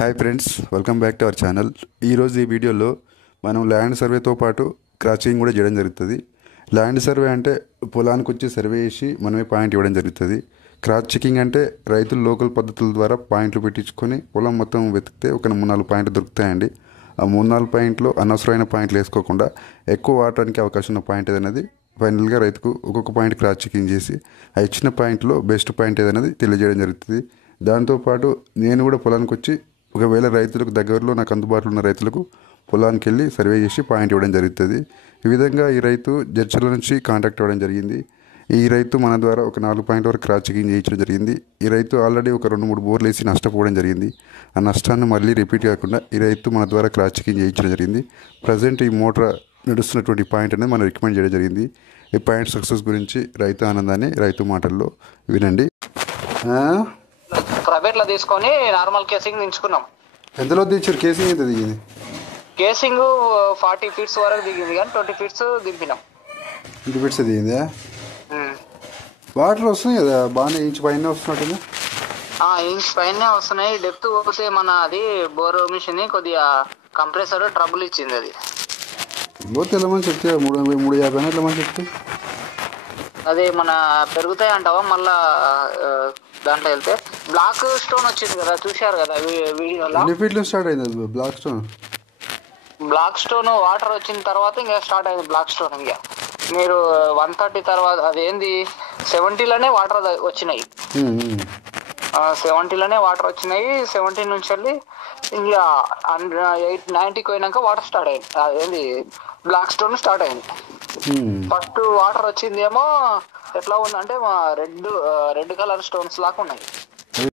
Hi friends, welcome back to our channel. ఈరోజు ఈ వీడియోలో మనం ల్యాండ్ సర్వేతో పాటు క్రాచింగ్ కూడా చేయడం జరుగుతుంది. ల్యాండ్ సర్వే అంటే పొలానికి వచ్చి సర్వే చేసి మనమే పాయింట్ ఇవ్వడం జరుగుతుంది. క్రాస్ చెకింగ్ అంటే రైతులు లోకల్ పద్ధతుల ద్వారా పాయింట్లు పెట్టించుకొని పొలం మొత్తం వెతికితే ఒక 3-4 పాయింట్లు దొరుకుతాయండి. ఆ 3-4 పాయింట్లు అనవసరమైన పాయింట్లు వేసుకోకుండా ఎక్కువ వాడటానికి అవకాశం ఉన్న పాయింట్ ఏదనేది ఫైనల్గా రైతుకు ఒక్కొక్క పాయింట్ క్రాస్ చెకింగ్ చేసి ఆ ఇచ్చిన పాయింట్లో బెస్ట్ పాయింట్ ఏదనేది తెలియజేయడం జరుగుతుంది. దాంతోపాటు నేను కూడా పొలానికి వచ్చి ఒకవేళ రైతులకు దగ్గరలో నాకు అందుబాటులో ఉన్న రైతులకు పొలానికి వెళ్ళి సర్వే చేసి పాయింట్ ఇవ్వడం జరుగుతుంది. ఈ విధంగా ఈ రైతు జడ్చర్ల నుంచి కాంటాక్ట్ అవ్వడం జరిగింది. ఈ రైతు మన ద్వారా ఒక 4 పాయింట్ల వరకు క్రాస్ చెకింగ్ చేయించడం జరిగింది. ఈ రైతు ఆల్రెడీ ఒక 2-3 బోర్లు వేసి నష్టపోవడం జరిగింది. ఆ నష్టాన్ని మళ్ళీ రిపీట్ కాకుండా ఈ రైతు మన ద్వారా క్రాస్ చెకింగ్ చేయించడం జరిగింది. ప్రజెంట్ ఈ మోటార్ నడుస్తున్నటువంటి పాయింట్ అనేది మనం రికమెండ్ చేయడం జరిగింది. ఈ పాయింట్ సక్సెస్ గురించి రైతు ఆనందాన్ని రైతు మాటల్లో వినండి. ప్రైవేట్లో తీసుకొని నార్మల్ కేసింగ్ దించుకున్నాం. ఎంతలో దించారు? కేసింగ్ ఎంత దిగింది? కేసింగ్ 40 ఫీట్స్ వరకు దిగింది, కానీ 20 ఫీట్స్ దింపినాం. 20 ఫీట్స్ దిగిందా? వాటర్ వస్తున్నాయి కదా, బాగానే ఇంచు పైన వస్తున్నట్టుంది. ఇంచ్ పైన వస్తున్నాయి. డెప్త్ పోతే మన అది బోర్ మిషన్ కొద్దిగా కంప్రెసర్ ట్రబుల్ ఇచ్చింది. అది తెల్లమని చెప్తే 350 ఎట్లమని చెప్తే అది మన పెరుగుతాయి అంటావా. మళ్ళా దాంట్లో వెళ్తే బ్లాక్ స్టోన్ వచ్చింది కదా, చూశారు కదా వీడియోలో. ఎన్ని ఫీట్లు స్టార్ట్ అయింది black stone? Black stone water వచ్చిన తర్వాత ఇంకా స్టార్ట్ అయింది బ్లాక్ స్టోన్. ఇంకా మీరు 130 తర్వాత అదేంది 70లోనే వాటర్ వచ్చినాయి. 70లోనే వాటర్ వచ్చినాయి. 70 నుంచి వెళ్ళి ఇంకా 90 పోయినాక వాటర్ స్టార్ట్ అయింది. అదేంది బ్లాక్ స్టోన్ స్టార్ట్ అయింది. ఫస్ట్ వాటర్ వచ్చింది ఏమో ఎట్లా ఉందంటే రెడ్ కలర్ స్టోన్స్ లాగా ఉన్నాయి.